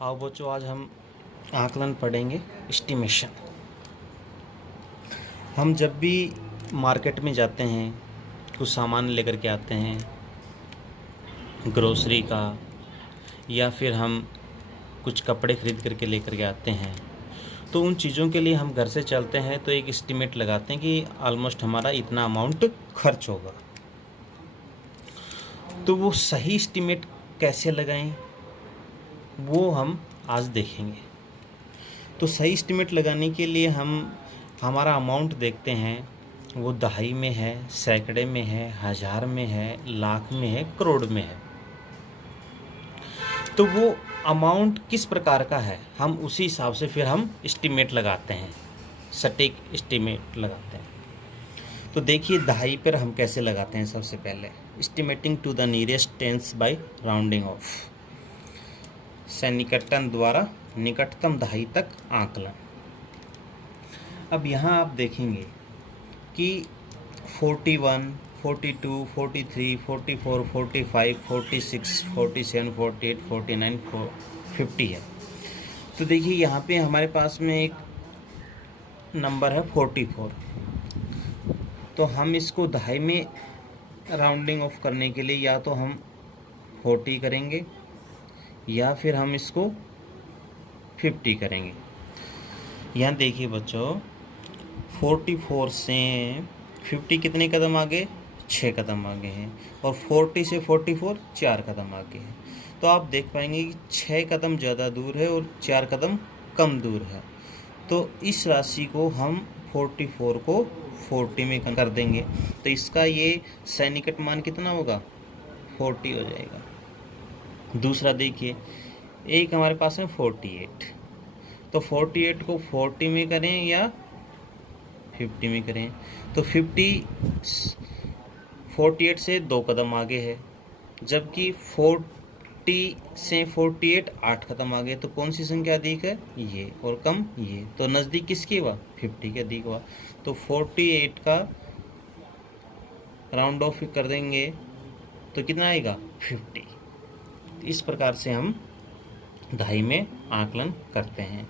आओ बच्चों, आज हम आकलन पढ़ेंगे एस्टिमेशन। हम जब भी मार्केट में जाते हैं, कुछ सामान लेकर के आते हैं, ग्रोसरी का, या फिर हम कुछ कपड़े खरीद करके लेकर के आते हैं, तो उन चीज़ों के लिए हम घर से चलते हैं तो एक एस्टिमेट लगाते हैं कि ऑलमोस्ट हमारा इतना अमाउंट खर्च होगा। तो वो सही एस्टिमेट कैसे लगाएं वो हम आज देखेंगे। तो सही एस्टिमेट लगाने के लिए हम हमारा अमाउंट देखते हैं, वो दहाई में है, सैकड़े में है, हज़ार में है, लाख में है, करोड़ में है। तो वो अमाउंट किस प्रकार का है, हम उसी हिसाब से फिर हम एस्टिमेट लगाते हैं, सटीक एस्टिमेट लगाते हैं। तो देखिए दहाई पर हम कैसे लगाते हैं। सबसे पहले estimating to the nearest tens by rounding off, सन्निकटन द्वारा निकटतम दहाई तक आकलन। अब यहाँ आप देखेंगे कि 41, 42, 43, 44, 45, 46, 47, 48, 49, 50 है। तो देखिए यहाँ पे हमारे पास में एक नंबर है 44। तो हम इसको दहाई में राउंडिंग ऑफ करने के लिए या तो हम 40 करेंगे या फिर हम इसको 50 करेंगे। यहाँ देखिए बच्चों, 44 से 50 कितने कदम आगे? 6 कदम आगे हैं, और 40 से 44 4 कदम आगे हैं। तो आप देख पाएंगे कि 6 कदम ज़्यादा दूर है और 4 कदम कम दूर है। तो इस राशि को हम 44 को 40 में कर देंगे, तो इसका ये सन्निकट मान कितना होगा? 40 हो जाएगा। दूसरा देखिए, एक हमारे पास है 48। तो 48 को 40 में करें या 50 में करें? तो 48 से 2 कदम आगे है, जबकि 40 से 48 8 कदम आगे। तो कौन सी संख्या अधिक है? ये, और कम ये। तो नज़दीक किसकी हुआ? 50 के अधिक हुआ। तो 48 का राउंड ऑफ कर देंगे तो कितना आएगा? 50। इस प्रकार से हम दहाई में आकलन करते हैं।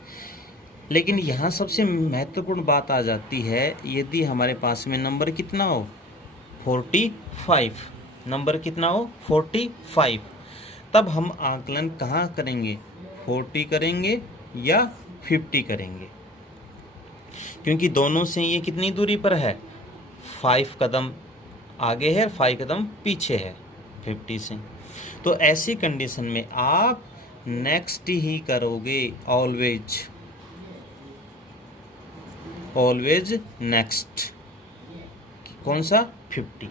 लेकिन यहाँ सबसे महत्वपूर्ण बात आ जाती है, यदि हमारे पास में नंबर कितना हो? 45। नंबर कितना हो? 45। तब हम आकलन कहाँ करेंगे? 40 करेंगे या 50 करेंगे? क्योंकि दोनों से ये कितनी दूरी पर है? 5 कदम आगे है, 5 कदम पीछे है 50 से। तो ऐसी कंडीशन में आप नेक्स्ट ही करोगे, ऑलवेज नेक्स्ट। कौन सा? 50।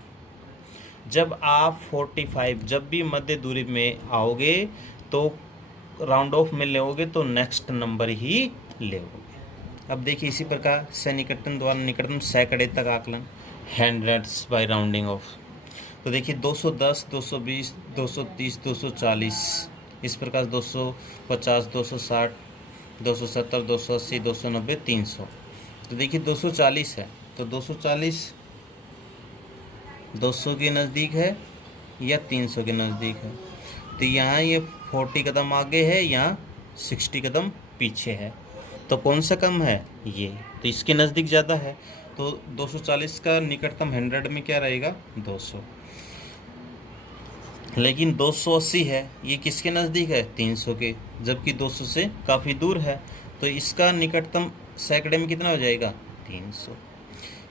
जब आप 45 जब भी मध्य दूरी में आओगे तो राउंड ऑफ में लेओगे तो नेक्स्ट नंबर ही लेओगे। अब देखिए इसी प्रकार सन्निकटन द्वारा निकटतम सैकड़े तक आकलन, हंड्रेड्स बाय राउंडिंग ऑफ। तो देखिए 210, 220, 230, 240, इस प्रकार 250, 260, 270, 280, 290, 300। तो देखिए 240 है, तो 240 200 के नज़दीक है या 300 के नज़दीक है? तो यहाँ ये 40 कदम आगे है, यहाँ 60 कदम पीछे है। तो कौन सा कम है? ये। तो इसके नज़दीक ज़्यादा है। तो 240 का निकटतम 100 में क्या रहेगा? 200। लेकिन 280 है, ये किसके नज़दीक है? 300 के, जबकि 200 से काफ़ी दूर है। तो इसका निकटतम सैकड़े में कितना हो जाएगा? 300।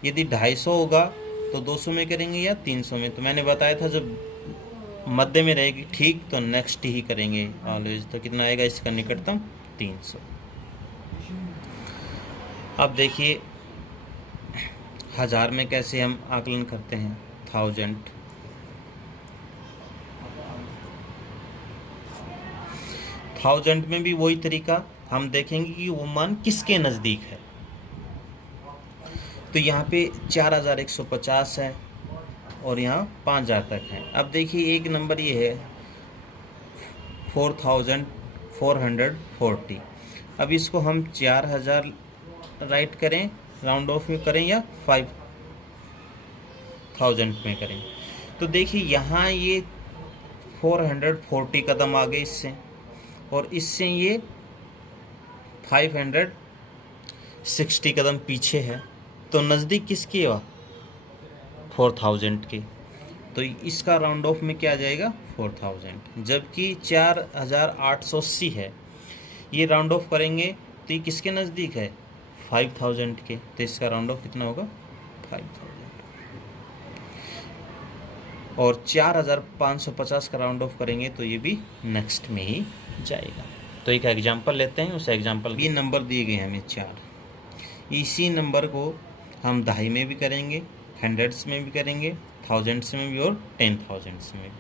यदि 250 होगा तो 200 में करेंगे या 300 में? तो मैंने बताया था जब मध्य में रहेगी ठीक तो नेक्स्ट ही करेंगे ऑलवेज। तो कितना आएगा इसका निकटतम? 300। अब देखिए हज़ार में कैसे हम आकलन करते हैं? 1000 में भी वही तरीका, हम देखेंगे कि वो मान किसके नज़दीक है। तो यहाँ पे 4150 है और यहाँ 5000 तक है। अब देखिए एक नंबर ये है 4440। अब इसको हम 4000 राइट करें, राउंड ऑफ में करें या 5000 में करें? तो देखिए यहाँ ये 440 कदम आगे इससे, और इससे ये 560 कदम पीछे है, तो नज़दीक किसकी है? 4000 के। तो इसका राउंड ऑफ में क्या आ जाएगा? 4000। जबकि 4880 है, ये राउंड ऑफ करेंगे तो ये किसके नज़दीक है? 5000 के। तो इसका राउंड ऑफ कितना होगा? 5000। और 4550 का राउंड ऑफ करेंगे तो ये भी नेक्स्ट में ही जाएगा। तो एक एग्जांपल लेते हैं, उस एग्जांपल ये नंबर दिए गए हमें 4। इसी नंबर को हम दहाई में भी करेंगे, हंड्रेड्स में भी करेंगे, थाउजेंड्स में भी और 10,000s में भी।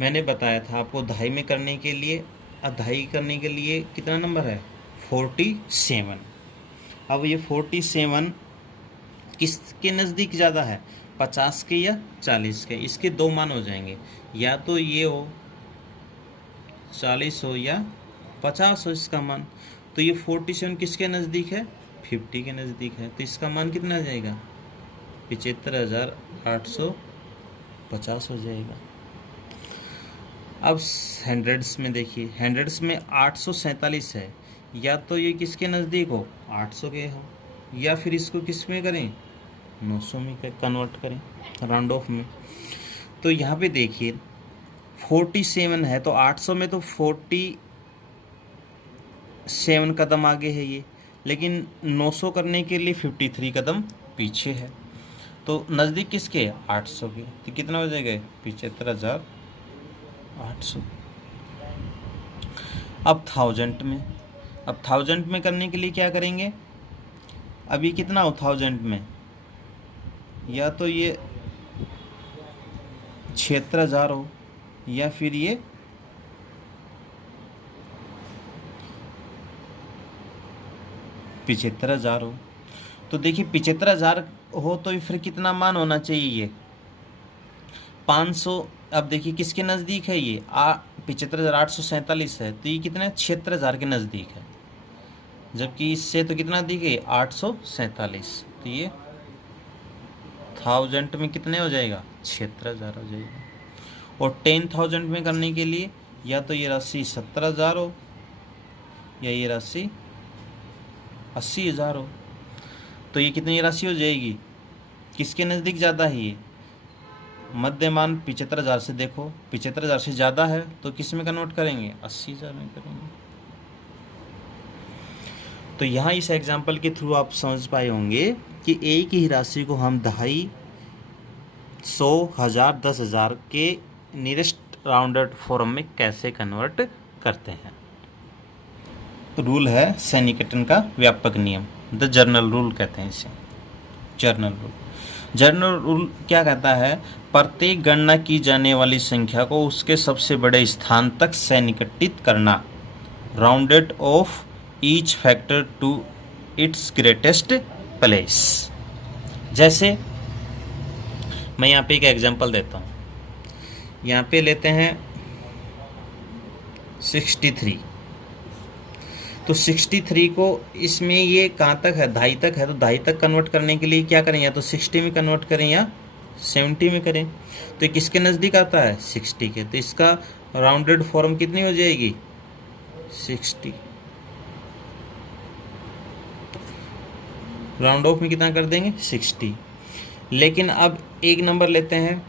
मैंने बताया था आपको दहाई में करने के लिए, दहाई करने के लिए कितना नंबर है? 47। अब ये 47 किसके नज़दीक ज़्यादा है? 50 के या 40 के? इसके दो मान हो जाएंगे, या तो ये हो 40 हो या 50 हो इसका मान। तो ये 47 किसके नज़दीक है? 50 के नज़दीक है। तो इसका मान कितना आ जाएगा? 75,850 हो जाएगा। अब हंड्रेड्स में देखिए, हंड्रेड्स में 847 है, या तो ये किसके नज़दीक हो? 800 के हो, या फिर इसको किस में करें? 900 में कन्वर्ट करें राउंड ऑफ में। तो यहाँ पे देखिए 47 है, तो 800 में तो 47 कदम आगे है ये, लेकिन 900 करने के लिए 53 कदम पीछे है। तो नज़दीक किसके? 800 के। तो कितना हो जाएगा? 75,800। अब 1000 में, अब 1000 में करने के लिए क्या करेंगे? अभी कितना हो 1000 में? या तो ये 76,000 हो, या फिर ये 75,000 हो। तो देखिए 75,000 हो तो फिर कितना मान होना चाहिए? ये 500। अब देखिए किसके नज़दीक है ये? 75,847 है, तो ये कितना? 76,000 के नज़दीक है। जबकि इससे तो कितना दिखे? 847। तो ये 1000 में कितने हो जाएगा? 76,000 हो जाएगा। और 10,000 में करने के लिए या तो ये राशि 17,000 हो, या ये राशि 80,000 हो। तो ये कितनी राशि हो जाएगी? किसके नज़दीक ज़्यादा है ये? मध्यमान 75,000 से देखो, 75,000 से ज़्यादा है तो किस में कन्वर्ट करेंगे? 80,000 में करेंगे। तो यहाँ इस एग्जाम्पल के थ्रू आप समझ पाए होंगे कि एक ही राशि को हम दहाई, 100, 1000, 10,000 के नियरेस्ट राउंडेड फॉर्म में कैसे कन्वर्ट करते हैं। रूल है सन्निकटन का व्यापक नियम, द जर्नल रूल कहते हैं इसे, जर्नल रूल। जर्नल रूल क्या कहता है? प्रत्येक गणना की जाने वाली संख्या को उसके सबसे बड़े स्थान तक सन्निकटित करना, rounded off each factor to its greatest place. जैसे मैं यहाँ पे एक एग्जांपल देता हूँ, यहाँ पे लेते हैं 63। तो 63 को इसमें ये कहाँ तक है? दहाई तक है, तो दहाई तक कन्वर्ट करने के लिए क्या करें? या तो 60 में कन्वर्ट करें या 70 में करें। तो किसके नज़दीक आता है? 60 के। तो इसका राउंडेड फॉर्म कितनी हो जाएगी? 60। राउंड ऑफ में कितना कर देंगे? 60। लेकिन अब एक नंबर लेते हैं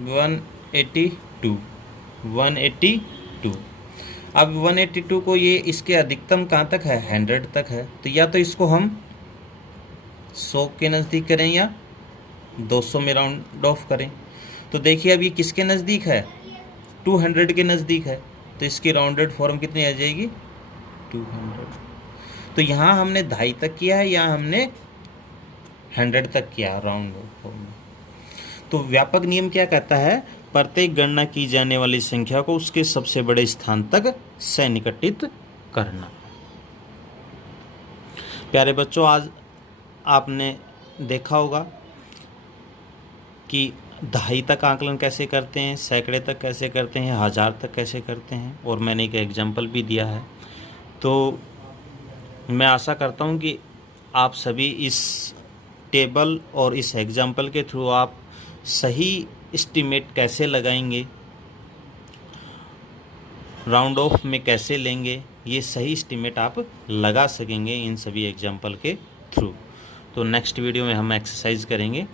182। 182। अब 182 को ये इसके अधिकतम कहाँ तक है? 100 तक है। तो या तो इसको हम 100 के नज़दीक करें या 200 में राउंड ऑफ करें। तो देखिए अब ये किसके नज़दीक है? 200 के नज़दीक है। तो इसकी राउंडेड फॉर्म कितनी आ जाएगी? 200। तो यहाँ हमने दहाई तक किया है या हमने 100 तक किया राउंड फॉर्म। तो व्यापक नियम क्या कहता है? प्रत्येक गणना की जाने वाली संख्या को उसके सबसे बड़े स्थान तक सन्निकटित करना। प्यारे बच्चों, आज आपने देखा होगा कि दहाई तक आकलन कैसे करते हैं, सैकड़े तक कैसे करते हैं, 1000 तक कैसे करते हैं, और मैंने एक एग्जाम्पल भी दिया है। तो मैं आशा करता हूँ कि आप सभी इस टेबल और इस एग्जाम्पल के थ्रू आप सही एस्टीमेट कैसे लगाएंगे राउंड ऑफ में कैसे लेंगे, ये सही एस्टीमेट आप लगा सकेंगे इन सभी एग्जाम्पल के थ्रू। तो नेक्स्ट वीडियो में हम एक्सरसाइज करेंगे।